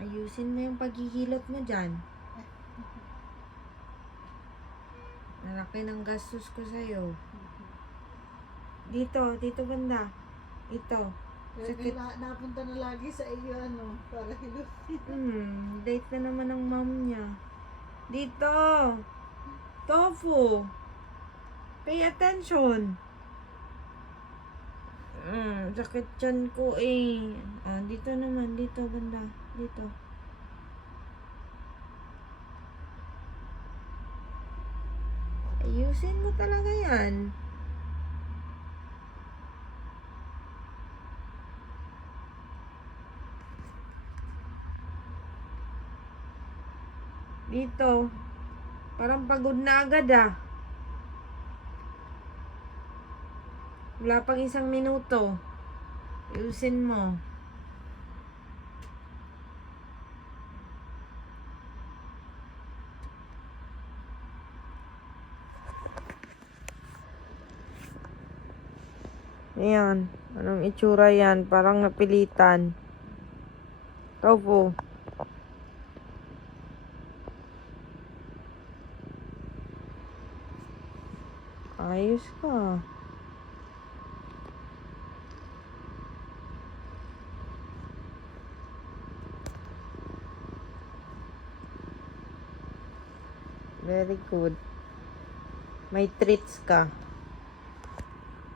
Ayusin mo yung paghihilot mo dyan. Malaki ng gastos ko sa'yo. Dito banda. Ito. Sakit. Napunta na lagi sa iyo, para hilutin. Date na naman ng mom niya. Dito. Tofu. Pay attention. Sakit tiyan ko eh. Dito naman. Dito banda. Dito. Ayusin mo talaga yan. Dito. Parang pagod na agad Wala pang 1 minuto. Ayusin mo. Ayan. Anong itsura yan? Parang napilitan. Tofu. Ayos ka. Very good. May treats ka.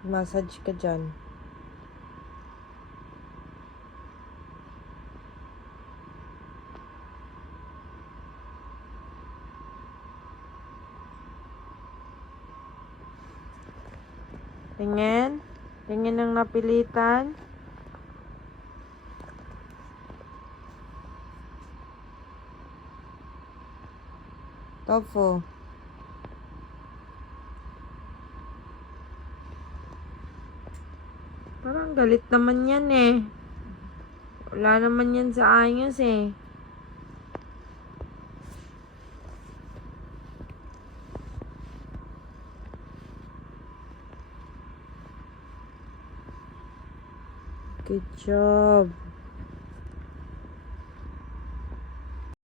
Massage ka dyan. Tingin. Tingin ng napilitan. Tofu. Parang galit naman yan eh. Wala naman yan sa ayos eh. Good job.